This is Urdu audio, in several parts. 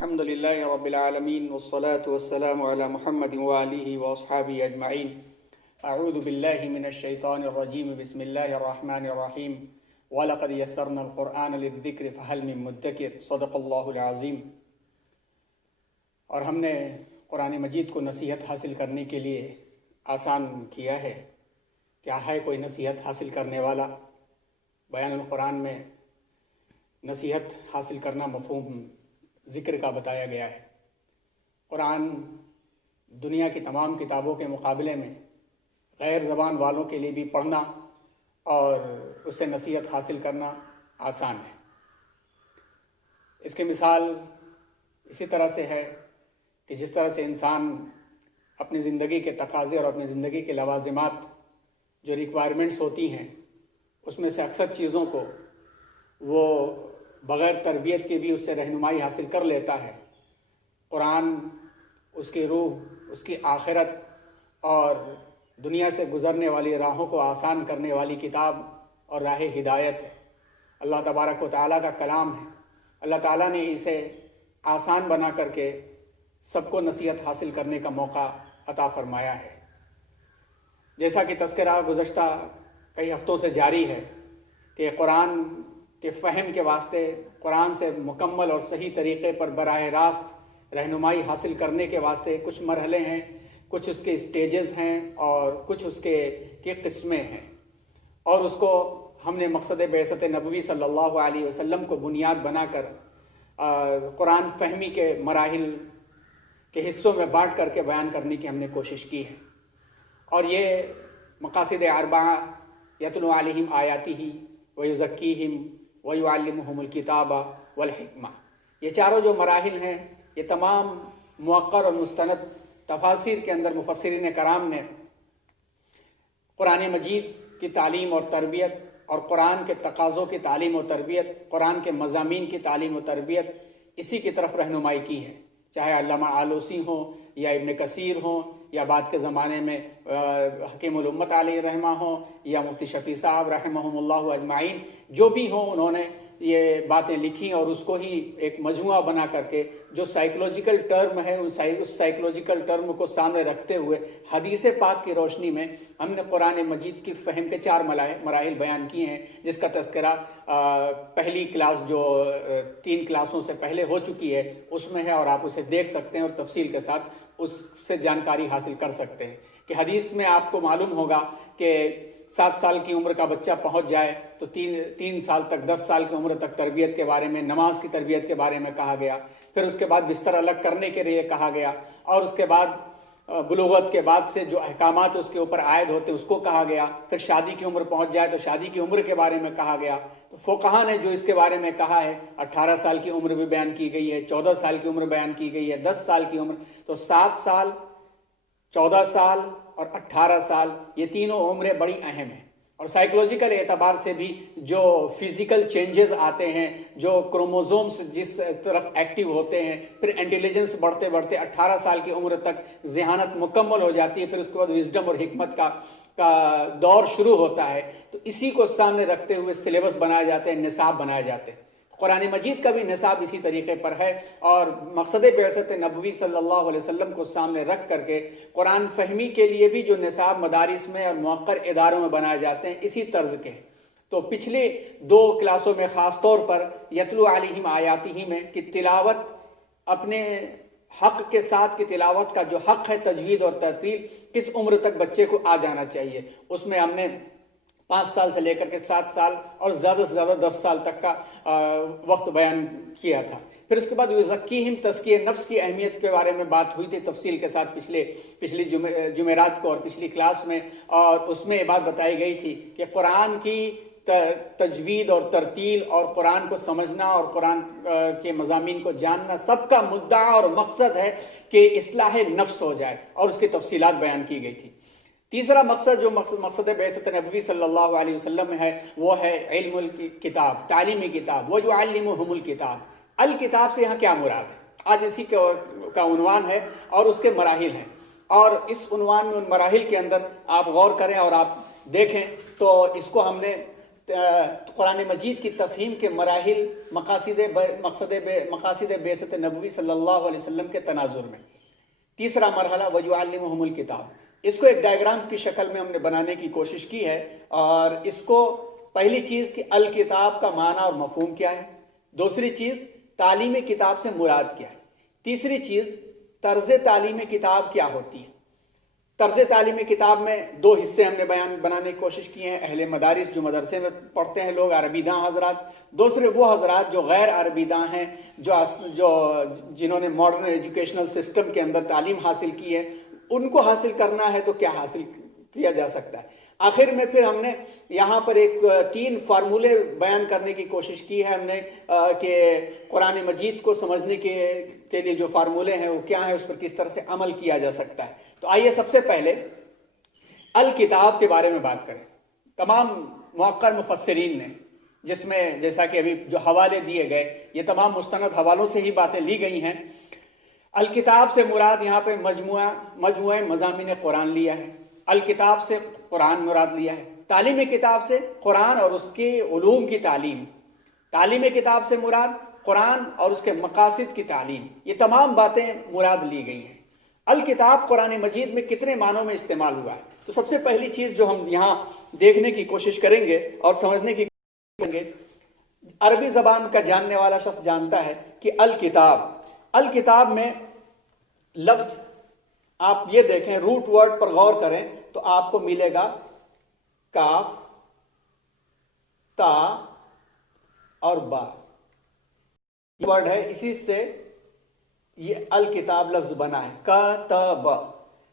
الحمد لله رب العالمين والصلاة والسلام على محمد وآله وأصحابه أجمعين. أعوذ بالله من الشيطان الرجيم. بسم الله الرحمن الرحيم. وَلَقَدْ يَسَّرْنَا الْقُرْآنَ لِلذِّكْرِ فَهَلْ مِن مُدَّكِرٍ. صدق اللہ العظیم. اور ہم نے قرآن مجید کو نصیحت حاصل کرنے کے لیے آسان کیا ہے. کیا ہے کوئی نصیحت حاصل کرنے والا؟ بیان القرآن میں نصیحت حاصل کرنا مفہوم ذکر کا بتایا گیا ہے. قرآن دنیا کی تمام کتابوں کے مقابلے میں غیر زبان والوں کے لیے بھی پڑھنا اور اس سے نصیحت حاصل کرنا آسان ہے. اس کی مثال اسی طرح سے ہے کہ جس طرح سے انسان اپنی زندگی کے تقاضے اور اپنی زندگی کے لوازمات جو ریکوائرمنٹس ہوتی ہیں اس میں سے اکثر چیزوں کو وہ بغیر تربیت کے بھی اس سے رہنمائی حاصل کر لیتا ہے. قرآن اس کی روح، اس کی آخرت اور دنیا سے گزرنے والی راہوں کو آسان کرنے والی کتاب اور راہ ہدایت ہے. اللہ تبارک و تعالیٰ کا کلام ہے. اللہ تعالیٰ نے اسے آسان بنا کر کے سب کو نصیحت حاصل کرنے کا موقع عطا فرمایا ہے. جیسا کہ تذکرہ گزشتہ کئی ہفتوں سے جاری ہے کہ قرآن کے فہم کے واسطے، قرآن سے مکمل اور صحیح طریقے پر براہ راست رہنمائی حاصل کرنے کے واسطے کچھ مرحلے ہیں، کچھ اس کے سٹیجز ہیں اور کچھ اس کے قسمیں ہیں. اور اس کو ہم نے مقصد بعثت نبوی صلی اللہ علیہ وسلم کو بنیاد بنا کر قرآن فہمی کے مراحل کے حصوں میں بانٹ کر کے بیان کرنے کی ہم نے کوشش کی ہے. اور یہ مقاصد اربعہ یتلو علیہم آیاتہ ویزکیہم ویعلمہم الکتاب والحکمہ، یہ چاروں جو مراحل ہیں یہ تمام موقر اور مستند تفاسیر کے اندر مفسرین کرام نے قرآن مجید کی تعلیم اور تربیت اور قرآن کے تقاضوں کی تعلیم و تربیت، قرآن کے مضامین کی تعلیم و تربیت اسی کی طرف رہنمائی کی ہے. چاہے علامہ آلوسی ہوں یا ابن کثیر ہوں یا بعد کے زمانے میں حکیم الامت علیہ رحمہ ہوں یا مفتی شفیع صاحب رحمہم اللہ اجمعین، جو بھی ہوں انہوں نے یہ باتیں لکھی اور اس کو ہی ایک مجموعہ بنا کر کے جو سائیکولوجیکل ٹرم ہے اس سائیکولوجیکل ٹرم کو سامنے رکھتے ہوئے حدیث پاک کی روشنی میں ہم نے قرآن مجید کی فہم کے 4 مراحل بیان کیے ہیں، جس کا تذکرہ پہلی کلاس جو 3 کلاسوں سے پہلے ہو چکی ہے اس میں ہے، اور آپ اسے دیکھ سکتے ہیں اور تفصیل کے ساتھ اس سے جانکاری حاصل کر سکتے ہیں. کہ حدیث میں آپ کو معلوم ہوگا کہ 7 سال کی عمر کا بچہ پہنچ جائے تو 3 سال تک 10 سال کی عمر تک تربیت کے بارے میں، نماز کی تربیت کے بارے میں کہا گیا. پھر اس کے بعد بستر الگ کرنے کے لیے کہا گیا، اور اس کے بعد بلوغت کے بعد سے جو احکامات اس کے اوپر عائد ہوتے اس کو کہا گیا. پھر شادی کی عمر پہنچ جائے تو شادی کی عمر کے بارے میں کہا گیا. تو فقہا نے جو اس کے بارے میں کہا ہے 18 سال کی عمر بھی بیان کی گئی ہے، 14 سال کی عمر بیان کی گئی ہے، 10 سال کی عمر. تو 7 سال، 14 سال اور 18 سال یہ تینوں عمریں بڑی اہم ہیں. اور سائیکولوجیکل اعتبار سے بھی جو فزیکل چینجز آتے ہیں، جو کروموزومز جس طرف ایکٹیو ہوتے ہیں، پھر انٹیلیجنس بڑھتے بڑھتے 18 سال کی عمر تک ذہانت مکمل ہو جاتی ہے، پھر اس کے بعد وزڈم اور حکمت کا دور شروع ہوتا ہے. تو اسی کو سامنے رکھتے ہوئے سلیبس بنائے جاتے ہیں، نصاب بنائے جاتے ہیں. قرآن مجید کا بھی نصاب اسی طریقے پر ہے، اور مقصد بعثت نبوی صلی اللہ علیہ وسلم کو سامنے رکھ کر کے قرآن فہمی کے لیے بھی جو نصاب مدارس میں اور موقر اداروں میں بنائے جاتے ہیں اسی طرز کے. تو پچھلے 2 کلاسوں میں خاص طور پر یتلو علیہم آیاتہ میں کی تلاوت، اپنے حق کے ساتھ کی تلاوت کا جو حق ہے تجوید اور ترتیل، کس عمر تک بچے کو آ جانا چاہیے، اس میں ہم نے 5 سال سے لے کر کے 7 سال اور زیادہ سے زیادہ 10 سال تک کا وقت بیان کیا تھا. پھر اس کے بعد یزکیہم، تزکیہ نفس کی اہمیت کے بارے میں بات ہوئی تھی تفصیل کے ساتھ پچھلی جمعرات کو اور پچھلی کلاس میں. اور اس میں یہ بات بتائی گئی تھی کہ قرآن کی تجوید اور ترتیل اور قرآن کو سمجھنا اور قرآن کے مضامین کو جاننا سب کا مدعا اور مقصد ہے کہ اصلاح نفس ہو جائے، اور اس کی تفصیلات بیان کی گئی تھی. تیسرا مقصد جو مقصد بعثت نبوی صلی اللہ علیہ وسلم میں ہے وہ ہے علم الکتاب، تعلیمی کتاب. وَيُعَلِّمُهُمُ الْكِتَابَ. الکتاب سے یہاں کیا مراد ہے؟ آج اسی کا عنوان ہے اور اس کے مراحل ہیں. اور اس عنوان میں ان مراحل کے اندر آپ غور کریں اور آپ دیکھیں تو اس کو ہم نے قرآن مجید کی تفہیم کے مراحل مقاصد بعثت نبوی صلی اللہ علیہ وسلم کے تناظر میں۔ تیسرا مرحلہ وَيُعَلِّمُهُمُ الْكِتَابَ، اس کو ایک ڈائیگرام کی شکل میں ہم نے بنانے کی کوشش کی ہے، اور اس کو پہلی چیز کہ الکتاب کا معنی اور مفہوم کیا ہے، دوسری چیز تعلیم کتاب سے مراد کیا ہے، تیسری چیز طرز تعلیم کتاب کیا ہوتی ہے۔ طرز تعلیم کتاب میں دو حصے ہم نے بنانے کی کوشش کی ہیں، اہل مدارس جو مدرسے میں پڑھتے ہیں لوگ، عربی داں حضرات، دوسرے وہ حضرات جو غیر عربی داں ہیں، جنہوں نے ماڈرن ایجوکیشنل سسٹم کے اندر تعلیم حاصل کی ہے، ان کو حاصل کرنا ہے تو کیا حاصل کیا جا سکتا ہے۔ آخر میں پھر ہم نے یہاں پر ایک 3 فارمولے بیان کرنے کی کوشش کی ہے ہم نے کہ قرآن مجید کو سمجھنے کے لیے جو فارمولے ہیں وہ کیا ہیں، اس پر کس طرح سے عمل کیا جا سکتا ہے۔ تو آئیے سب سے پہلے الکتاب کے بارے میں بات کریں۔ تمام مؤخر مفسرین نے، جس میں جیسا کہ ابھی جو حوالے دیے گئے یہ تمام مستند حوالوں سے ہی باتیں لی گئی ہیں، الکتاب سے مراد یہاں پہ مجموعہ مضامین قرآن لیا ہے، الکتاب سے قرآن مراد لیا ہے، تعلیم کتاب سے قرآن اور اس کے علوم کی تعلیم، تعلیم کتاب سے مراد قرآن اور اس کے مقاصد کی تعلیم، یہ تمام باتیں مراد لی گئی ہیں۔ الکتاب قرآن مجید میں کتنے معنوں میں استعمال ہوا ہے؟ تو سب سے پہلی چیز جو ہم یہاں دیکھنے کی کوشش کریں گے اور سمجھنے کی کوشش کریں گے، عربی زبان کا جاننے والا شخص جانتا ہے کہ الکتاب میں لفظ آپ یہ دیکھیں، روٹ ورڈ پر غور کریں تو آپ کو ملے گا کاف، تا اور با، یہ ورڈ ہے، اسی سے یہ الکتاب لفظ بنا ہے۔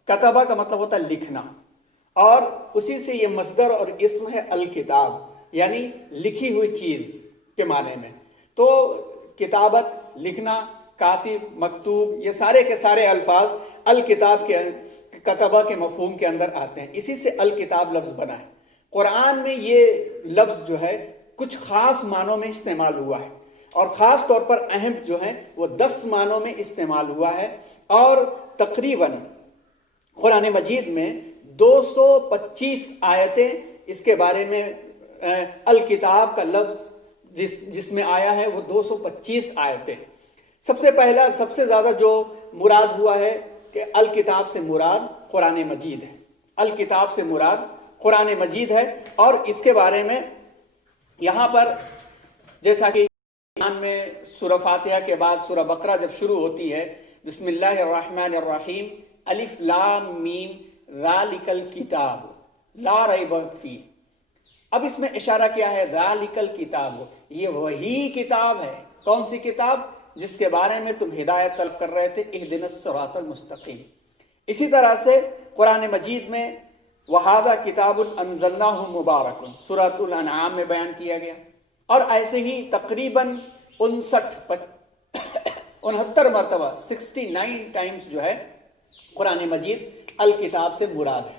کتبہ کا مطلب ہوتا ہے لکھنا، اور اسی سے یہ مصدر اور اسم ہے الکتاب، یعنی لکھی ہوئی چیز کے معنی میں۔ تو کتابت، لکھنا، کاتب، مکتوب، یہ سارے کے سارے الفاظ الکتاب کے کتبہ کے مفہوم کے اندر آتے ہیں، اسی سے الکتاب لفظ بنا ہے۔ قرآن میں یہ لفظ جو ہے کچھ خاص معنوں میں استعمال ہوا ہے، اور خاص طور پر اہم جو ہیں وہ 10 معنوں میں استعمال ہوا ہے، اور تقریباً قرآن مجید میں 225 آیتیں اس کے بارے میں الکتاب کا لفظ جس میں آیا ہے وہ 225 آیتیں۔ سب سے زیادہ جو مراد ہوا ہے کہ الکتاب سے مراد قرآن مجید ہے، الکتاب سے مراد قرآن مجید ہے، اور اس کے بارے میں یہاں پر جیسا کہ قرآن میں سورہ فاتحہ کے بعد سورہ بقرہ جب شروع ہوتی ہے، بسم اللہ الرحمن الرحیم، الف لام میم ذالک الکتاب لا ریب فیہ۔ اب اس میں اشارہ کیا ہے؟ ذالک الکتاب، یہ وہی کتاب ہے۔ کون سی کتاب؟ جس کے بارے میں تم ہدایت طلب کر رہے تھے، اہدنا الصراط المستقیم۔ اسی طرح سے قرآن مجید میں وَهَذَا كِتَابٌ أَنزَلْنَاهُ مُبَارَكٌ سورۃ الانعام میں بیان کیا گیا، اور ایسے ہی تقریباً 69 مرتبہ 69 ٹائمز جو ہے قرآن مجید الکتاب سے مراد ہے۔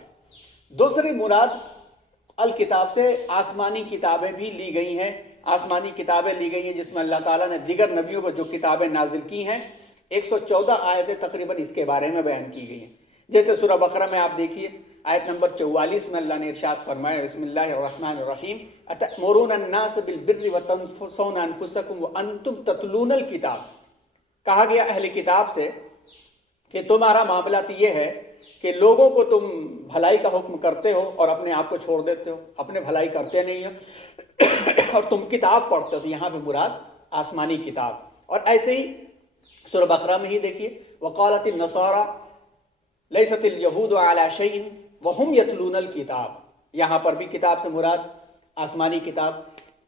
دوسری مراد الکتاب سے آسمانی کتابیں بھی لی گئی ہیں، آسمانی کتابیں لی گئی ہیں جس میں اللہ تعالیٰ نے دیگر نبیوں پر جو کتابیں نازل کی ہیں، 114 آیتیں تقریباً اس کے بارے میں بیان کی گئی ہیں۔ جیسے سورہ بقرہ میں آپ دیکھیے آیت نمبر 44 میں اللہ نے ارشاد فرمایا، بسم اللہ الرحمن الرحیم، اتأمرون الناس بالبر وتنسون انفسکم وانتم تتلون الکتاب۔ کہا گیا اہل کتاب سے کہ تمہارا معاملہ تو یہ ہے کہ لوگوں کو تم بھلائی کا حکم کرتے ہو اور اپنے آپ کو چھوڑ دیتے ہو، اپنے بھلائی کرتے نہیں ہو، اور تم کتاب پڑھتے ہو۔ تو یہاں پہ مراد آسمانی کتاب۔ اور ایسے ہی سورہ بقرہ میں ہی دیکھیے، وقالت النصارى لیست اليہود علی شیء وہم یتلون الکتاب، یہاں پر بھی کتاب سے مراد آسمانی کتاب۔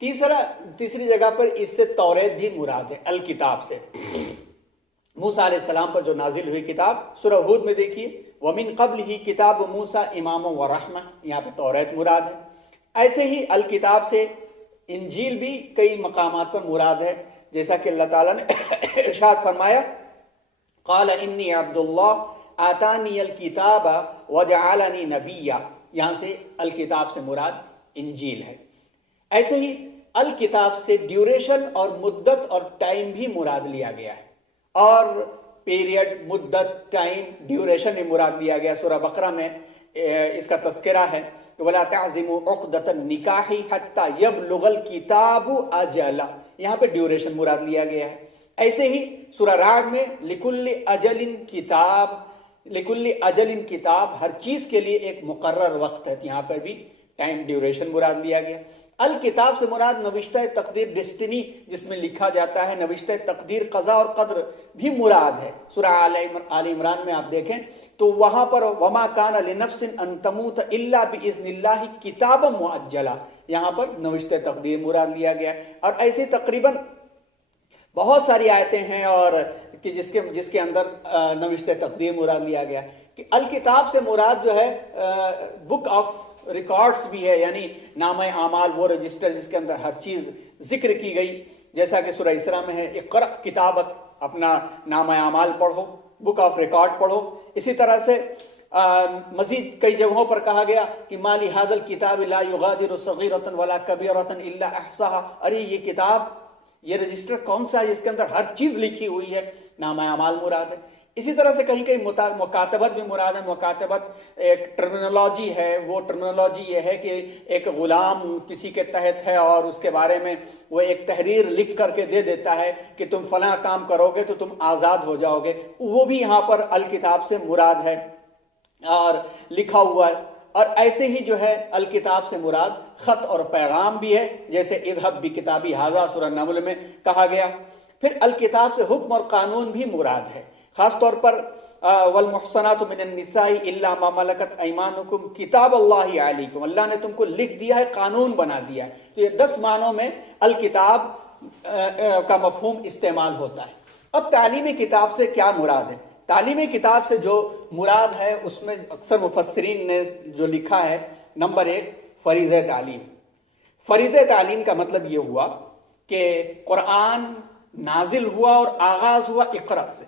تیسری جگہ پر اس سے توریت بھی مراد ہے الکتاب سے، موسیٰ علیہ السلام پر جو نازل ہوئی کتاب۔ سورہ ہود میں دیکھیے، وَمِن قَبْلِهِ کتاب موسیٰ امام ورحمہ، یہاں پہ توریت مراد ہے۔ ایسے ہی الکتاب سے انجیل بھی کئی مقامات پر مراد ہے، جیسا کہ اللہ تعالیٰ نے ارشاد فرمایا، قال انی عبد اللہ آتانی الکتاب وجعلنی نبیا، یہاں سے الکتاب سے مراد انجیل ہے۔ ایسے ہی الکتاب سے ڈیوریشن اور مدت اور ٹائم بھی مراد لیا گیا ہے، اور پیریڈ، مدت، ٹائم، ڈیوریشن بھی مراد لیا گیا۔ سورہ بقرہ میں اس کا تذکرہ ہے کہ وَلَا تَعْزِمُوا عُقْدَةَ النِّكَاحِ حَتَّى يَبْلُغَ الْكِتَابُ أَجَلَهُ، یہاں پہ ڈیوریشن مراد لیا گیا ہے۔ ایسے ہی سورہ رعد میں لِكُلِّ أَجَلٍ کتاب، لِكُلِّ أَجَلٍ کتاب، ہر چیز کے لیے ایک مقرر وقت ہے، یہاں پر بھی ٹائم ڈیوریشن مراد لیا گیا۔ الکتاب سے مراد نوشتہ تقدیر، ڈیسٹنی، جس میں لکھا جاتا ہے، نوشتہ تقدیر، قضاء اور قدر بھی مراد ہے۔ سورہ آل عمران میں آپ دیکھیں تو وہاں پر وما کان لنفس ان تموت الا باذن اللہ کتابا مؤجلا، یہاں پر نوشتہ تقدیر مراد لیا گیا۔ اور ایسی تقریباً بہت ساری آیتیں ہیں اور کہ جس کے اندر نوشتہ تقدیر مراد لیا گیا۔ کہ الکتاب سے مراد جو ہے بک آف ریکارڈز بھی ہے، یعنی نامہ اعمال، وہ رجسٹر جس کے اندر ہر چیز ذکر کی گئی، جیسا کہ سورہ اسراء میں ہے اقرأ کتابک، اپنا نامہ اعمال پڑھو، بک آف ریکارڈ پڑھو۔ اسی طرح سے مزید کئی جگہوں پر کہا گیا کہ ما لہذا الکتاب لا یغادر صغیرۃ ولا کبیرۃ الا احصاها، ارے یہ کتاب، یہ رجسٹر کون سا ہے جس کے اندر ہر چیز لکھی ہوئی ہے، نامہ اعمال مراد ہے۔ اسی طرح سے کہیں کہیں مکاتبت بھی مراد ہے۔ مکاتبت ایک ٹرمینالوجی ہے، وہ ٹرمینالوجی یہ ہے کہ ایک غلام کسی کے تحت ہے اور اس کے بارے میں وہ ایک تحریر لکھ کر کے دے دیتا ہے کہ تم فلاں کام کرو گے تو تم آزاد ہو جاؤ گے، وہ بھی یہاں پر الکتاب سے مراد ہے اور لکھا ہوا ہے۔ اور ایسے ہی جو ہے الکتاب سے مراد خط اور پیغام بھی ہے، جیسے اذهب بکتابی ھذا سورہ نمل میں کہا گیا۔ پھر الکتاب سے حکم اور قانون بھی مراد ہے، خاص طور پر والمحصنات من النساء الا ما ملكت ايمانكم کتاب اللہ علیکم، اللہ نے تم کو لکھ دیا ہے، قانون بنا دیا ہے۔ تو یہ 10 معنوں میں الکتاب کا مفہوم استعمال ہوتا ہے۔ اب تعلیمی کتاب سے کیا مراد ہے؟ تعلیمی کتاب سے جو مراد ہے اس میں اکثر مفسرین نے جو لکھا ہے، نمبر 1 فریضہ تعلیم۔ فریضہ تعلیم کا مطلب یہ ہوا کہ قرآن نازل ہوا اور آغاز ہوا اقرأ سے،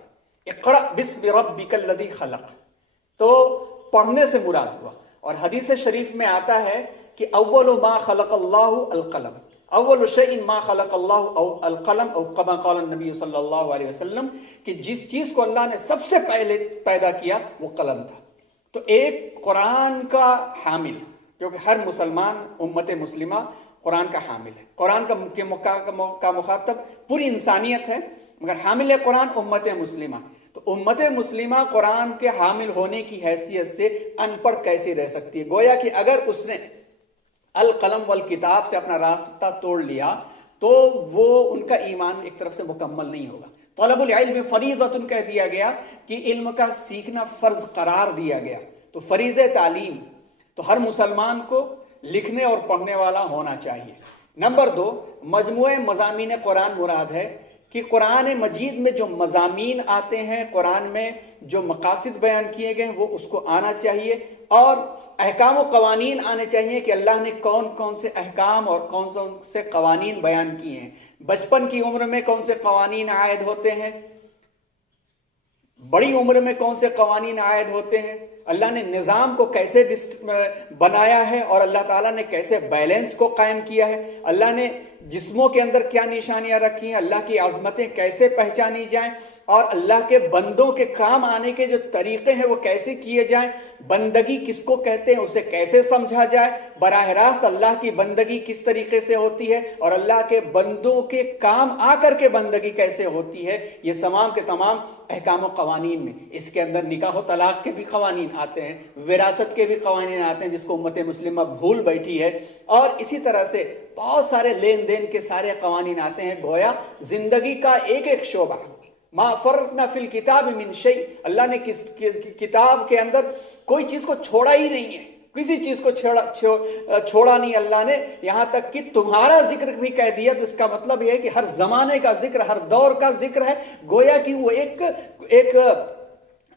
اقرأ بسم ربک الذی خلق، تو پڑھنے سے مراد ہوا۔ اور حدیث شریف میں آتا ہے کہ اول ما خلق اللہ القلم، اول شیء ما خلق اللہ القلم، او کما قال النبی صلی اللہ علیہ وسلم، کہ جس چیز کو اللہ نے سب سے پہلے پیدا کیا وہ قلم تھا۔ تو ایک قرآن کا حامل، کیونکہ ہر مسلمان امت مسلمہ قرآن کا حامل ہے، قرآن کا مخاطب پوری انسانیت ہے، مگر حامل قرآن امت مسلمہ۔ تو امت مسلمہ قرآن کے حامل ہونے کی حیثیت سے ان پڑھ کیسے رہ سکتی ہے؟ گویا کہ اگر اس نے القلم والکتاب سے اپنا رابطہ توڑ لیا تو وہ ان کا ایمان ایک طرف سے مکمل نہیں ہوگا۔ طلب العلم فریضۃ کہہ دیا گیا کہ علم کا سیکھنا فرض قرار دیا گیا۔ تو فریضہ تعلیم تو ہر مسلمان کو لکھنے اور پڑھنے والا ہونا چاہیے۔ نمبر 2 مجموعہ مضامین قرآن مراد ہے کہ قرآن مجید میں جو مضامین آتے ہیں، قرآن میں جو مقاصد بیان کیے گئے ہیں وہ اس کو آنا چاہیے، اور احکام و قوانین آنے چاہیے کہ اللہ نے کون کون سے احکام اور کون کون سے قوانین بیان کیے ہیں۔ بچپن کی عمر میں کون سے قوانین عائد ہوتے ہیں، بڑی عمر میں کون سے قوانین عائد ہوتے ہیں، اللہ نے نظام کو کیسے بنایا ہے اور اللہ تعالیٰ نے کیسے بیلنس کو قائم کیا ہے، اللہ نے جسموں کے اندر کیا نشانیاں رکھی ہیں، اللہ کی عظمتیں کیسے پہچانی جائیں، اور اللہ کے بندوں کے کام آنے کے جو طریقے ہیں وہ کیسے کیے جائیں، بندگی کس کو کہتے ہیں اسے کیسے سمجھا جائے، براہ راست اللہ کی بندگی کس طریقے سے ہوتی ہے اور اللہ کے بندوں کے کام آ کر کے بندگی کیسے ہوتی ہے، یہ تمام کے تمام احکام و قوانین میں۔ اس کے اندر نکاح و طلاق کے بھی قوانین آتے ہیں، وراثت کے بھی قوانین آتے ہیں جس کو امت مسلمہ بھول بیٹھی ہے، اور اسی طرح سے بہت سارے لین دین کے سارے قوانین آتے ہیں۔ گویا زندگی کا ایک ایک شعبہ، ما فرطنا فی الکتاب من شیء، اللہ نے کتاب کے اندر کوئی چیز کو چھوڑا ہی نہیں ہے، کسی چیز کو چھوڑا نہیں اللہ نے، یہاں تک کہ تمہارا ذکر بھی کہہ دیا۔ تو اس کا مطلب یہ ہے کہ ہر زمانے کا ذکر، ہر دور کا ذکر ہے، گویا کہ وہ ایک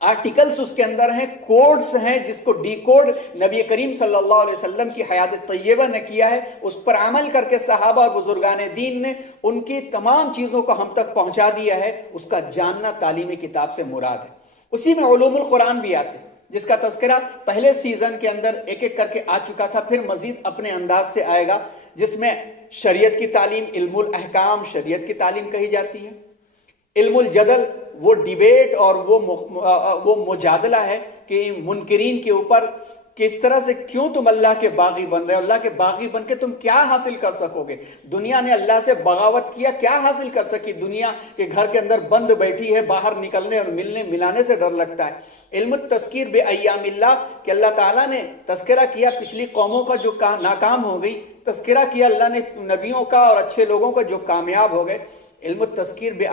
آرٹیکلز اس کے اندر ہیں، کوڈز ہیں، جس کو ڈی کوڈ نبی کریم صلی اللہ علیہ وسلم کی حیات طیبہ نے کیا ہے، اس پر عمل کر کے صحابہ اور بزرگان دین نے ان کی تمام چیزوں کو ہم تک پہنچا دیا ہے۔ اس کا جاننا تعلیمی کتاب سے مراد ہے۔ اسی میں علوم القرآن بھی آتے ہیں، جس کا تذکرہ پہلے سیزن کے اندر ایک ایک کر کے آ چکا تھا، پھر مزید اپنے انداز سے آئے گا، جس میں شریعت کی تعلیم، علم الاحکام، شریعت کی تعلیم کہی جاتی ہے۔ علم الجدل وہ ڈیبیٹ اور وہ مجادلہ ہے کہ منکرین کے اوپر کہ اس طرح سے کیوں تم اللہ کے باغی بن رہے ہو؟ اللہ کے باغی بن کے تم کیا حاصل کر سکوگے؟ دنیا نے اللہ سے بغاوت کیا، کیا حاصل کر سکی؟ دنیا کے گھر کے اندر بند بیٹھی ہے، باہر نکلنے اور ملنے ملانے سے ڈر لگتا ہے۔ علم التذکیر بے ایام اللہ کہ اللہ تعالیٰ نے تذکرہ کیا پچھلی قوموں کا جو ناکام ہو گئی، تذکرہ کیا اللہ نے نبیوں کا اور اچھے لوگوں کا جو کامیاب ہو گئے۔ علم التذکیر بے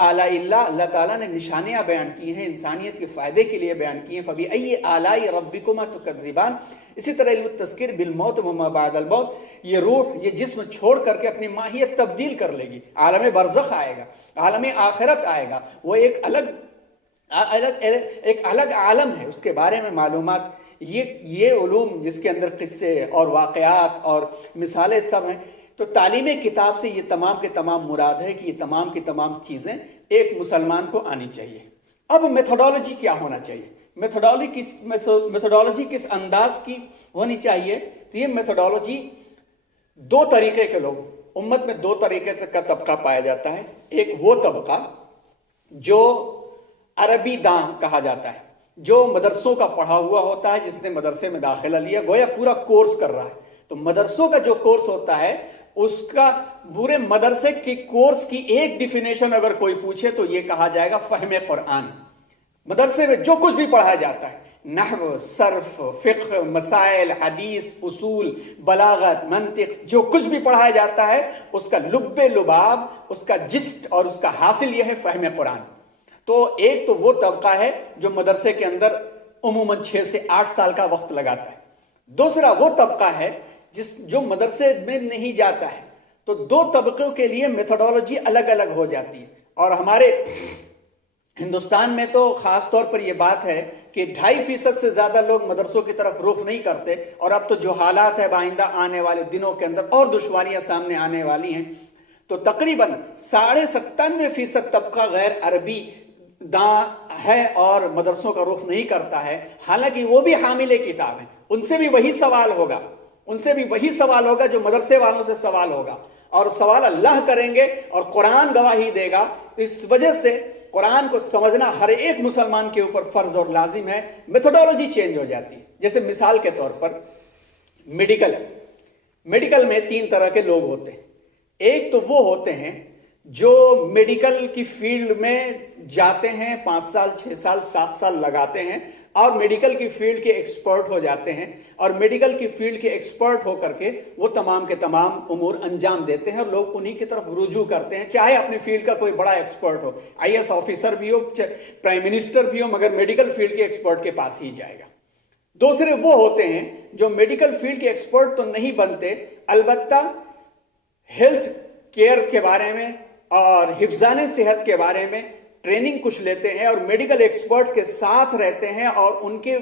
آلاء اللہ، اللہ تعالیٰ نے نشانیاں بیان کی ہیں، انسانیت کے فائدے کے لیے بیان کی ہیں۔ فَبِأَيِّ آلَاءِ رَبِّكُمَا تُكَذِّبَانِ۔ اسی طرح علم التذکیر بالموت وما بعد الموت، یہ روح یہ جسم چھوڑ کر کے اپنی ماہیت تبدیل کر لے گی، عالم برزخ آئے گا، عالم آخرت آئے گا، وہ ایک الگ عالم ہے، اس کے بارے میں معلومات۔ یہ علوم جس کے اندر قصے اور واقعات اور مثالیں سب ہیں، تو تعلیم کتاب سے یہ تمام کے تمام مراد ہے کہ یہ تمام کی تمام چیزیں ایک مسلمان کو آنی چاہیے۔ اب میتھڈالوجی کیا ہونا چاہیے؟ میتھڈالوجی کس انداز کی ہونی چاہیے؟ تو یہ میتھڈالوجی دو طریقے کے لوگ، امت میں دو طریقے کا طبقہ پایا جاتا ہے۔ ایک وہ طبقہ جو عربی داں کہا جاتا ہے، جو مدرسوں کا پڑھا ہوا ہوتا ہے، جس نے مدرسے میں داخلہ لیا، گویا پورا کورس کر رہا ہے۔ تو مدرسوں کا جو کورس ہوتا ہے، اس کا پورے مدرسے کے کورس کی ایک ڈیفینیشن اگر کوئی پوچھے تو یہ کہا جائے گا فہم قرآن۔ مدرسے میں جو کچھ بھی پڑھایا جاتا ہے، نحو، صرف، فقہ، مسائل، حدیث، اصول، بلاغت، منطق، جو کچھ بھی پڑھایا جاتا ہے، اس کا لب لباب، اس کا جسٹ اور اس کا حاصل یہ ہے فہم قرآن۔ تو ایک تو وہ طبقہ ہے جو مدرسے کے اندر عموماً 6 سے 8 سال کا وقت لگاتا ہے۔ دوسرا وہ طبقہ ہے جو مدرسے میں نہیں جاتا ہے۔ تو دو طبقوں کے لیے میتھڈالوجی الگ الگ ہو جاتی ہے، اور ہمارے ہندوستان میں تو خاص طور پر یہ بات ہے کہ 2.5% سے زیادہ لوگ مدرسوں کی طرف رخ نہیں کرتے، اور اب تو جو حالات ہے آئندہ آنے والے دنوں کے اندر اور دشواریاں سامنے آنے والی ہیں، تو تقریباً 97.5% طبقہ غیر عربی داں ہے اور مدرسوں کا رخ نہیں کرتا ہے، حالانکہ وہ بھی حامل کتاب ہیں۔ ان سے بھی وہی سوال ہوگا جو مدرسے والوں سے سوال ہوگا، اور سوال اللہ کریں گے اور قرآن گواہی دے گا۔ اس وجہ سے قرآن کو سمجھنا ہر ایک مسلمان کے اوپر فرض اور لازم ہے۔ میتھڈالوجی چینج ہو جاتی ہے۔ جیسے مثال کے طور پر میڈیکل میں 3 طرح کے لوگ ہوتے ہیں۔ ایک تو وہ ہوتے ہیں جو میڈیکل کی فیلڈ میں جاتے ہیں، 5 سال 6 سال 7 سال لگاتے ہیں اور میڈیکل کی فیلڈ کے ایکسپرٹ ہو جاتے ہیں، اور میڈیکل کی فیلڈ کے ایکسپرٹ ہو کر کے وہ تمام کے تمام امور انجام دیتے ہیں، اور لوگ انہی کی طرف رجوع کرتے ہیں، چاہے اپنی فیلڈ کا کوئی بڑا ایکسپرٹ ہو، IAS آفیسر بھی ہو، پرائم منسٹر بھی ہو، مگر میڈیکل فیلڈ کے ایکسپرٹ کے پاس ہی جائے گا۔ دوسرے وہ ہوتے ہیں جو میڈیکل فیلڈ کے ایکسپرٹ تو نہیں بنتے، البتہ ہیلتھ کیئر کے بارے میں اور حفظان صحت کے بارے میں ٹریننگ کچھ لیتے ہیں، اور میڈیکل ایکسپرٹس کے ساتھ رہتے ہیں اور ان کے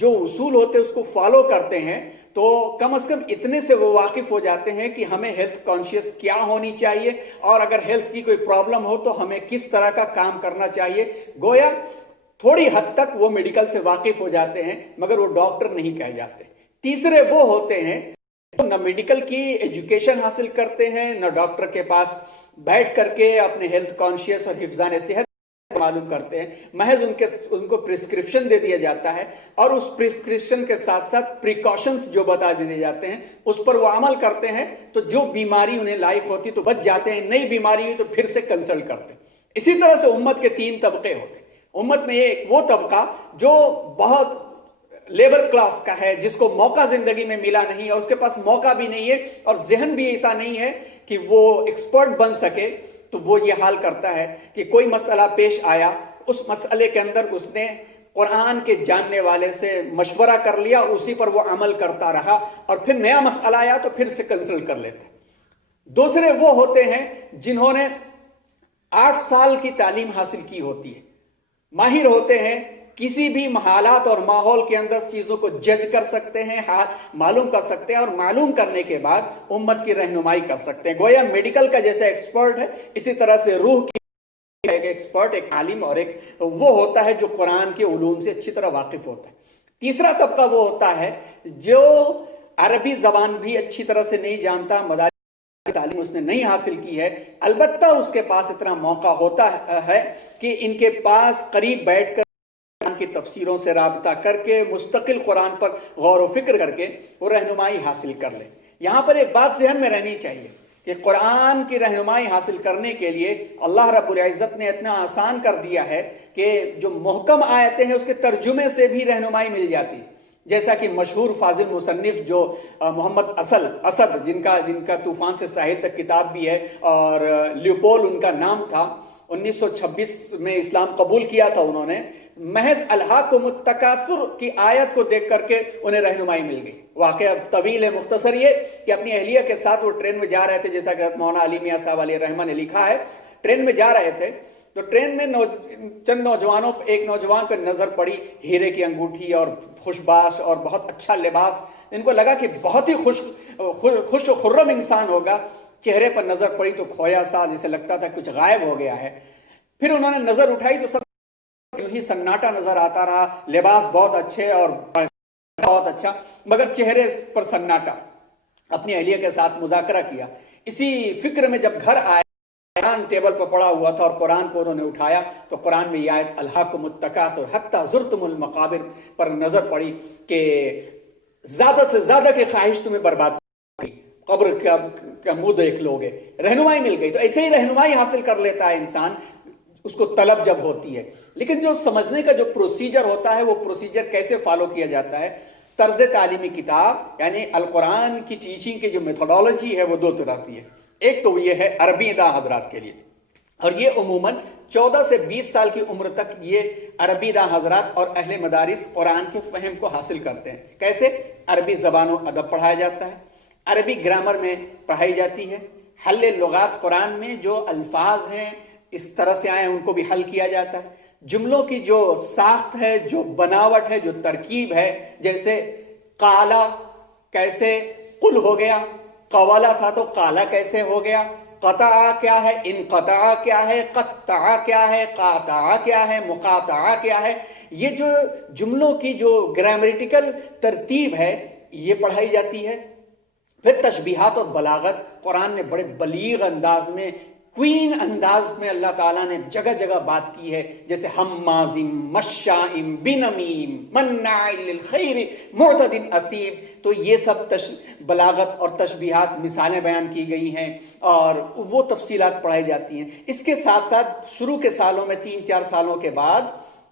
جو اصول ہوتے ہیں اس کو فالو کرتے ہیں۔ تو کم از کم اتنے سے وہ واقف ہو جاتے ہیں کہ ہمیں ہیلتھ کانشیس کیا ہونی چاہیے، اور اگر ہیلتھ کی کوئی پرابلم ہو تو ہمیں کس طرح کا کام کرنا چاہیے۔ گویا تھوڑی حد تک وہ میڈیکل سے واقف ہو جاتے ہیں، مگر وہ ڈاکٹر نہیں کہے جاتے۔ تیسرے وہ ہوتے ہیں نہ میڈیکل کی ایجوکیشن حاصل کرتے ہیں، نہ ڈاکٹر کے پاس بیٹھ کر کے اپنے ہیلتھ کانشیس اور حفظان صحت معلوم کرتے ہیں، محض ان کو پرسکرپشن دے دیا جاتا ہے، اور اس پرسکرپشن کے ساتھ ساتھ پریکاشنز جو بتا دیے جاتے ہیں اس پر وہ عمل کرتے ہیں، تو جو بیماری انہیں لاحق ہوتی تو بچ جاتے ہیں، نئی بیماری ہوئی تو پھر سے کنسلٹ کرتے ہیں۔ اسی طرح سے امت کے 3 طبقے ہوتے ہیں۔ امت میں ایک وہ طبقہ جو بہت لیبر کلاس کا ہے، جس کو موقع زندگی میں ملا نہیں ہے، اور اس کے پاس موقع بھی نہیں ہے اور ذہن بھی ایسا نہیں ہے کہ وہ ایکسپرٹ بن سکے، تو وہ یہ حال کرتا ہے کہ کوئی مسئلہ پیش آیا، اس مسئلے کے اندر اس نے قرآن کے جاننے والے سے مشورہ کر لیا اور اسی پر وہ عمل کرتا رہا، اور پھر نیا مسئلہ آیا تو پھر سے کنسلٹ کر لیتے۔ دوسرے وہ ہوتے ہیں جنہوں نے 8 سال کی تعلیم حاصل کی ہوتی ہے، ماہر ہوتے ہیں، کسی بھی حالات اور ماحول کے اندر چیزوں کو جج کر سکتے ہیں، معلوم کر سکتے ہیں، اور معلوم کرنے کے بعد امت کی رہنمائی کر سکتے ہیں۔ گویا میڈیکل کا جیسا ایکسپرٹ ہے، اسی طرح سے روح کی ایک ایکسپرٹ، ایک عالم، اور ایک وہ ہوتا ہے جو قرآن کے علوم سے اچھی طرح واقف ہوتا ہے۔ تیسرا طبقہ وہ ہوتا ہے جو عربی زبان بھی اچھی طرح سے نہیں جانتا، مدارس تعلیم اس نے نہیں حاصل کی ہے، البتہ اس کے پاس اتنا موقع ہوتا ہے کہ ان کے پاس قریب بیٹھ کر کی تفسیروں سے رابطہ کر کے مستقل قرآن پر غور و فکر کر کے وہ رہنمائی حاصل کر لے۔ یہاں پر ایک بات ذہن میں رہنی چاہیے کہ قرآن کی رہنمائی حاصل کرنے کے لیے اللہ رب العزت نے اتنا آسان کر دیا ہے کہ جو محکم آیتیں ہیں اس کے ترجمے سے بھی رہنمائی مل جاتی ہے، جیسا کہ مشہور فاضل مصنف جو محمد اسد جن کا طوفان سے ساحل تک کتاب بھی ہے اور لیوپول ان کا نام تھا، 1926 میں اسلام قبول کیا تھا انہوں نے، محض الہاکم التکاثر کی آیت کو دیکھ کر کے انہیں رہنمائی مل گئی۔ واقعہ طویل ہے، مختصر یہ کہ اپنی اہلیہ کے ساتھ وہ ٹرین میں جا رہے تھے، جیسا کہ مولانا علی میاں صاحب علیہ الرحمہ نے لکھا ہے، ٹرین میں جا رہے تھے تو ٹرین میں چند نوجوانوں ایک نوجوان پہ نظر پڑی، ہیرے کی انگوٹھی اور خوشباش اور بہت اچھا لباس، ان کو لگا کہ بہت ہی خوش و خرم انسان ہوگا، چہرے پر نظر پڑی تو کھویا سا جسے لگتا تھا کچھ غائب ہو گیا ہے۔ پھر انہوں نے نظر اٹھائی تو سب ہی سناٹا نظر آتا رہا، لباس بہت اچھے اور بہت اچھا مگر چہرے پر سناٹا۔ اپنی اہلیہ کے ساتھ مذاکرہ کیا، اسی فکر میں جب گھر آئے، قرآن ٹیبل پر پڑا ہوا تھا اور قرآن کو انہوں نے اٹھایا تو قرآن میں یہ آیت الہاکم التکاثر حتی زرتم المقابر پر نظر پڑی کہ زیادہ سے زیادہ کی خواہش تمہیں برباد کی، قبر کا منہ دیکھ لوگے۔ رہنمائی مل گئی، تو ایسے ہی رہنمائی حاصل کر لیتا ہے انسان اس کو طلب جب ہوتی ہے، لیکن جو سمجھنے کا جو پروسیجر ہوتا ہے وہ پروسیجر کیسے فالو کیا جاتا ہے۔ طرز تعلیمی کتاب یعنی القرآن کی ٹیچنگ کی جو میتھڈالوجی ہے وہ دو طرح کی ہے، ایک تو یہ ہے عربی داں حضرات کے لیے، اور یہ عموماً 14 سے 20 سال کی عمر تک یہ عربی داں حضرات اور اہل مدارس قرآن کے فہم کو حاصل کرتے ہیں۔ کیسے؟ عربی زبان و ادب پڑھایا جاتا ہے، عربی گرامر میں پڑھائی جاتی ہے، حل لغات قرآن میں جو الفاظ ہیں اس طرح سے آئے ہیں ان کو بھی حل کیا جاتا ہے، جملوں کی جو ساخت ہے، جو بناوٹ ہے، جو ترکیب ہے، جیسے قالا کیسے قل ہو گیا، قوالا تھا تو قالا کیسے ہو گیا، قطع کیا ہے، انقطع کیا ہے، قطع کیا ہے، قاطع کیا ہے، مقاطع کیا ہے، یہ جو جملوں کی جو گرامیٹیکل ترتیب ہے یہ پڑھائی جاتی ہے۔ پھر تشبیہات اور بلاغت، قرآن نے بڑے بلیغ انداز میں، کوئین انداز میں اللہ تعالیٰ نے جگہ جگہ بات کی ہے، جیسے ہمازم مشائم بنمیم مناع للخیر معتد اثیم، تو یہ سب بلاغت اور تشبیہات مثالیں بیان کی گئی ہیں اور وہ تفصیلات پڑھائی جاتی ہیں۔ اس کے ساتھ ساتھ شروع کے سالوں میں 3-4 سالوں کے بعد،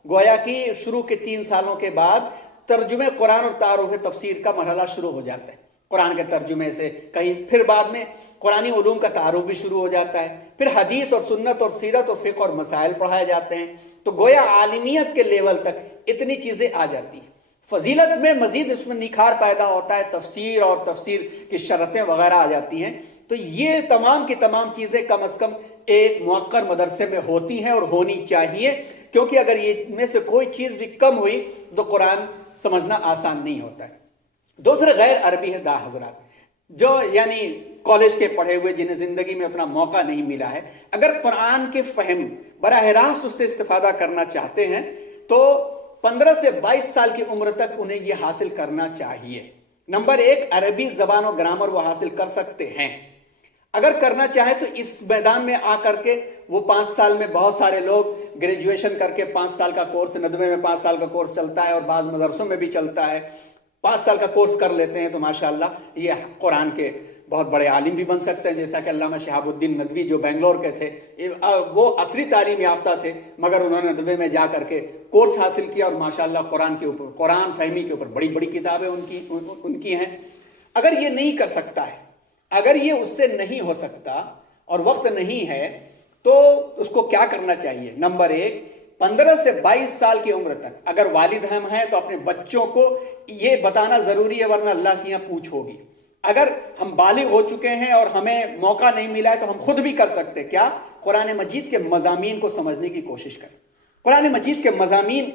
گویا کہ شروع کے 3 سالوں کے بعد ترجمہ قرآن اور تعارف تفسیر کا مرحلہ شروع ہو جاتا ہے، قرآن کے ترجمے سے کہیں، پھر بعد میں قرآنی علوم کا تعارف بھی شروع ہو جاتا ہے، پھر حدیث اور سنت اور سیرت اور فقہ اور مسائل پڑھائے جاتے ہیں، تو گویا عالمیت کے لیول تک اتنی چیزیں آ جاتی ہیں۔ فضیلت میں مزید اس میں نکھار پیدا ہوتا ہے، تفسیر اور تفسیر کی شرطیں وغیرہ آ جاتی ہیں، تو یہ تمام کی تمام چیزیں کم از کم ایک موقر مدرسے میں ہوتی ہیں اور ہونی چاہیے، کیونکہ اگر یہ میں سے کوئی چیز بھی کم ہوئی تو قرآن سمجھنا آسان نہیں ہوتا ہے۔ دوسرے غیر عربی ہے داں حضرات، جو یعنی کالج کے پڑھے ہوئے، جنہیں زندگی میں اتنا موقع نہیں ملا ہے، اگر قرآن کے فہم براہ راست اس سے استفادہ کرنا چاہتے ہیں تو 15 سے 22 سال کی عمر تک انہیں یہ حاصل کرنا چاہیے۔ نمبر 1، عربی زبان و گرامر وہ حاصل کر سکتے ہیں، اگر کرنا چاہے تو اس میدان میں آ کر کے وہ 5 سال میں بہت سارے لوگ گریجویشن کر کے 5 سال کا کورس، ندوے میں 5 سال کا کورس چلتا ہے اور بعض مدرسوں میں بھی چلتا ہے، 5 سال کا کورس کر لیتے ہیں تو ماشاءاللہ یہ قرآن کے بہت بڑے عالم بھی بن سکتے ہیں، جیسا کہ علامہ شہاب الدین ندوی جو بنگلور کے تھے، وہ عصری تعلیم یافتہ تھے مگر انہوں نے ندوے میں جا کر کے کورس حاصل کیا اور ماشاءاللہ قرآن کے اوپر، قرآن فہمی کے اوپر بڑی بڑی کتابیں ان کی ہیں۔ اگر یہ نہیں کر سکتا ہے، اگر یہ اس سے نہیں ہو سکتا اور وقت نہیں ہے تو اس کو کیا کرنا چاہیے؟ نمبر 1، 15 سے 22 سال کی عمر تک اگر والد ہم ہیں تو اپنے بچوں کو یہ بتانا ضروری ہے، ورنہ اللہ کی یہاں پوچھ ہوگی۔ اگر ہم بالغ ہو چکے ہیں اور ہمیں موقع نہیں ملا ہے تو ہم خود بھی کر سکتے کیا؟ قرآن مجید کے مضامین کو سمجھنے کی کوشش کریں۔ قرآن مجید کے مضامین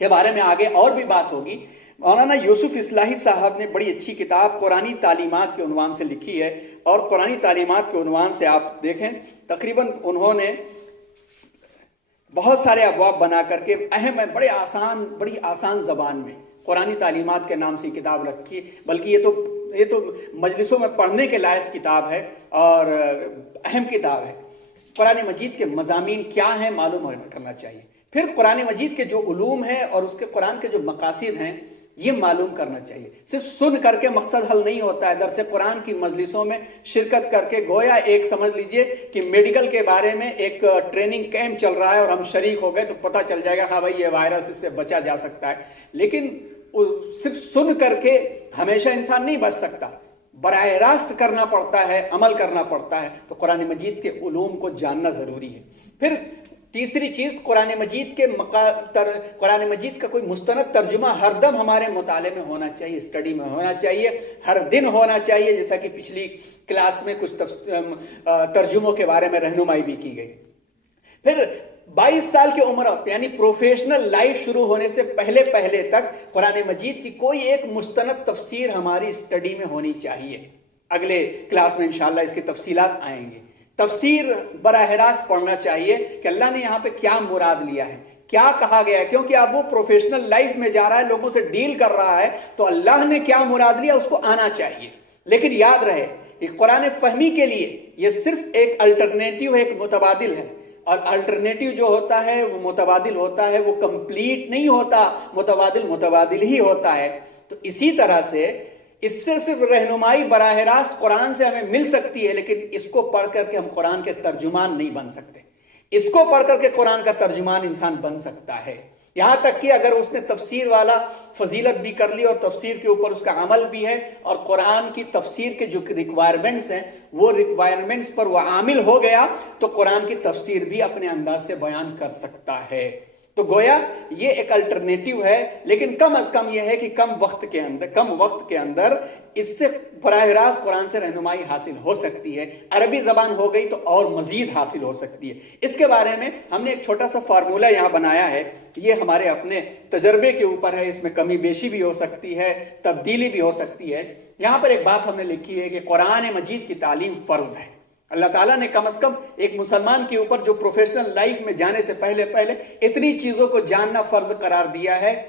کے بارے میں آگے اور بھی بات ہوگی۔ مولانا یوسف اصلاحی صاحب نے بڑی اچھی کتاب قرآنی تعلیمات کے عنوان سے لکھی ہے، اور قرآنی تعلیمات کے عنوان سے آپ دیکھیں تقریباً انہوں نے بہت سارے ابواب بنا کر کے اہم ہے، بڑی آسان زبان میں قرآنی تعلیمات کے نام سے کتاب رکھی، بلکہ یہ تو مجلسوں میں پڑھنے کے لائق کتاب ہے اور اہم کتاب ہے۔ قرآن مجید کے مضامین کیا ہیں معلوم کرنا چاہیے، پھر قرآن مجید کے جو علوم ہیں اور اس کے قرآن کے جو مقاصد ہیں یہ معلوم کرنا چاہیے. صرف سن کر کے مقصد حل نہیں ہوتا ہے. درس قرآن کی مجلسوں میں شرکت کر کے گویا ایک سمجھ لیجئے کہ میڈیکل کے بارے میں ایک ٹریننگ کیمپ چل رہا ہے اور ہم شریک ہو گئے تو پتہ چل جائے گا ہاں بھائی یہ وائرس اس سے بچا جا سکتا ہے. لیکن صرف سن کر کے ہمیشہ انسان نہیں بچ سکتا, براہ راست کرنا پڑتا ہے, عمل کرنا پڑتا ہے. تو قرآن مجید کے علوم کو جاننا ضروری ہے. پھر تیسری چیز, قرآن مجید کا کوئی مستند ترجمہ ہر دم ہمارے مطالعے میں ہونا چاہیے, اسٹڈی میں ہونا چاہیے, ہر دن ہونا چاہیے, جیسا کہ پچھلی کلاس میں کچھ ترجموں کے بارے میں رہنمائی بھی کی گئی. پھر 22 سال کی عمر یعنی پروفیشنل لائف شروع ہونے سے پہلے تک قرآن مجید کی کوئی ایک مستند تفسیر ہماری اسٹڈی میں ہونی چاہیے. اگلے کلاس میں انشاءاللہ اس کی تفصیلات آئیں گی. تفسیر براہ راست پڑھنا چاہیے کہ اللہ نے یہاں پہ کیا مراد لیا ہے, کیا کہا گیا ہے, کیونکہ اب وہ پروفیشنل لائف میں جا رہا ہے, لوگوں سے ڈیل کر رہا ہے, تو اللہ نے کیا مراد لیا اس کو آنا چاہیے. لیکن یاد رہے کہ قرآن فہمی کے لیے یہ صرف ایک الٹرنیٹیو ہے, ایک متبادل ہے, اور الٹرنیٹیو جو ہوتا ہے وہ متبادل ہوتا ہے, وہ کمپلیٹ نہیں ہوتا, متبادل ہی ہوتا ہے. تو اسی طرح سے اس سے صرف رہنمائی براہ راست قرآن سے ہمیں مل سکتی ہے, لیکن اس کو پڑھ کر کے ہم قرآن کے ترجمان نہیں بن سکتے. اس کو پڑھ کر کے قرآن کا ترجمان انسان بن سکتا ہے. یہاں تک کہ اگر اس نے تفسیر والا فضیلت بھی کر لی اور تفسیر کے اوپر اس کا عمل بھی ہے, اور قرآن کی تفسیر کے جو ریکوائرمنٹس ہیں وہ ریکوائرمنٹس پر وہ عامل ہو گیا, تو قرآن کی تفسیر بھی اپنے انداز سے بیان کر سکتا ہے. تو گویا یہ ایک الٹرنیٹیو ہے, لیکن کم از کم یہ ہے کہ کم وقت کے اندر اس سے براہ راست قرآن سے رہنمائی حاصل ہو سکتی ہے. عربی زبان ہو گئی تو اور مزید حاصل ہو سکتی ہے. اس کے بارے میں ہم نے ایک چھوٹا سا فارمولہ یہاں بنایا ہے. یہ ہمارے اپنے تجربے کے اوپر ہے, اس میں کمی بیشی بھی ہو سکتی ہے, تبدیلی بھی ہو سکتی ہے. یہاں پر ایک بات ہم نے لکھی ہے کہ قرآن مجید کی تعلیم فرض ہے. اللہ تعالیٰ نے کم از کم ایک مسلمان کے اوپر جو پروفیشنل لائف میں جانے سے پہلے اتنی چیزوں کو جاننا فرض قرار دیا ہے.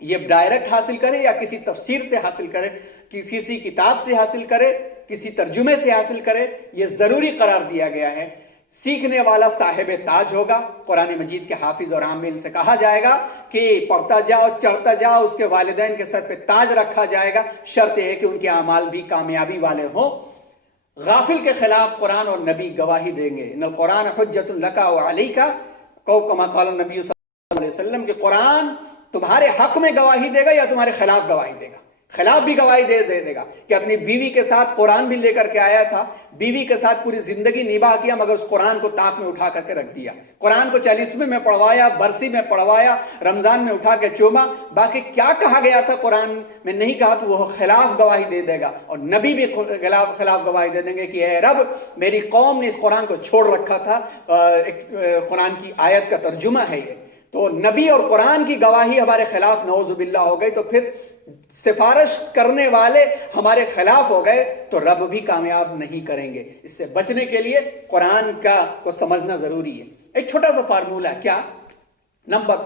یہ ڈائریکٹ حاصل کرے یا کسی تفسیر سے حاصل کرے, کسی کتاب سے حاصل کرے, کسی ترجمے سے حاصل کرے, یہ ضروری قرار دیا گیا ہے. سیکھنے والا صاحب تاج ہوگا. قرآن مجید کے حافظ اور عامل سے کہا جائے گا کہ پڑھتا جاؤ, چڑھتا جاؤ, اس کے والدین کے سر پہ تاج رکھا جائے گا. شرط یہ ہے کہ ان کے اعمال بھی کامیابی والے ہوں. غافل کے خلاف قرآن اور نبی گواہی دیں گے. ان القرآن حجت لک و علیک, کما قال النبی صلی اللہ علیہ وسلم, کہ قرآن تمہارے حق میں گواہی دے گا یا تمہارے خلاف گواہی دے گا. خلاف بھی گواہی دے گا کہ اپنی بیوی کے ساتھ قرآن بھی لے کر کے آیا تھا, بیوی کے ساتھ پوری زندگی نباہ کیا, مگر اس قرآن کو طاق میں اٹھا کر کے رکھ دیا. قرآن کو 40ویں میں پڑھوایا, برسی میں پڑھوایا, رمضان میں اٹھا کے چوما, باقی کیا کہا گیا تھا قرآن میں نہیں کہا, تو وہ خلاف گواہی دے گا. اور نبی بھی خلاف گواہی دے دیں گے کہ اے رب, میری قوم نے اس قرآن کو چھوڑ رکھا تھا. قرآن کی آیت کا ترجمہ ہے یہ. تو نبی اور قرآن کی گواہی ہمارے خلاف نعوذ باللہ ہو گئی, تو پھر سفارش کرنے والے ہمارے خلاف ہو گئے تو رب بھی کامیاب نہیں کریں گے. اس سے بچنے کے لیے قرآن کو سمجھنا ضروری ہے. ایک چھوٹا سا فارمولہ, کیا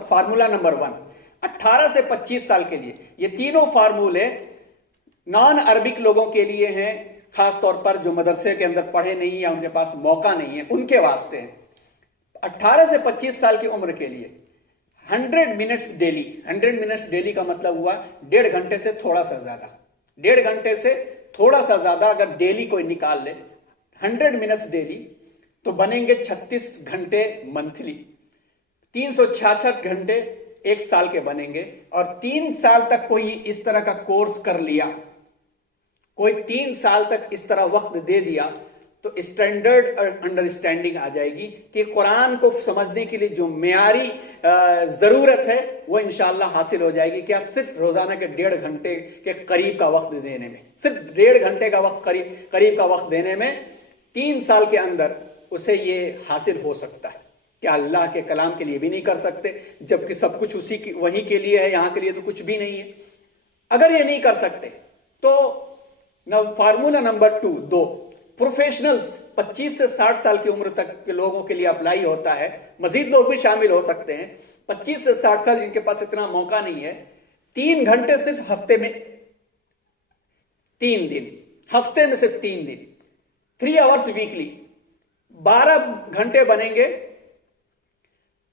فارمولہ نمبر 1, 18 سے 25 سال کے لیے. یہ تینوں فارمولے نان عربک لوگوں کے لیے ہیں, خاص طور پر جو مدرسے کے اندر پڑھے نہیں یا ان کے پاس موقع نہیں ہے, ان کے واسطے ہیں. 18 سے 25 سال کی عمر کے لیے 100 منٹس ڈیلی. 100 منٹس ڈیلی کا مطلب ہوا 1.5 گھنٹے سے تھوڑا سا زیادہ. 1.5 گھنٹے سے تھوڑا سا زیادہ اگر ڈیلی کوئی نکال لے, 100 منٹس ڈیلی, تو بنیں گے 36 گھنٹے منتھلی. 366 گھنٹے ایک سال کے بنیں گے. اور 3 سال تک کوئی اس طرح کا کورس کر لیا, کوئی 3 سال تک اس طرح وقت دے دیا, تو اسٹینڈرڈ انڈرسٹینڈنگ آ جائے گی کہ قرآن کو سمجھنے کے لیے جو معیاری ضرورت ہے وہ انشاءاللہ حاصل ہو جائے گی. کیا صرف روزانہ کے 1.5 گھنٹے کے قریب کا وقت دینے میں, صرف 1.5 گھنٹے کا وقت قریب کا وقت دینے میں 3 سال کے اندر اسے یہ حاصل ہو سکتا ہے. کیا اللہ کے کلام کے لیے بھی نہیں کر سکتے, جبکہ سب کچھ وہی کے لیے ہے, یہاں کے لیے تو کچھ بھی نہیں ہے. اگر یہ نہیں کر سکتے تو فارمولہ نمبر 2, پروفیشنلز 25 سے 60 سال کی عمر تک کے لوگوں کے لیے اپلائی ہوتا ہے. مزید لوگ بھی شامل ہو سکتے ہیں. 25 سے 60 سال جن کے پاس اتنا موقع نہیں ہے, 3 گھنٹے صرف ہفتے میں 3 دن, ہفتے میں صرف 3 دن, 3 آورس ویکلی, 12 گھنٹے بنیں گے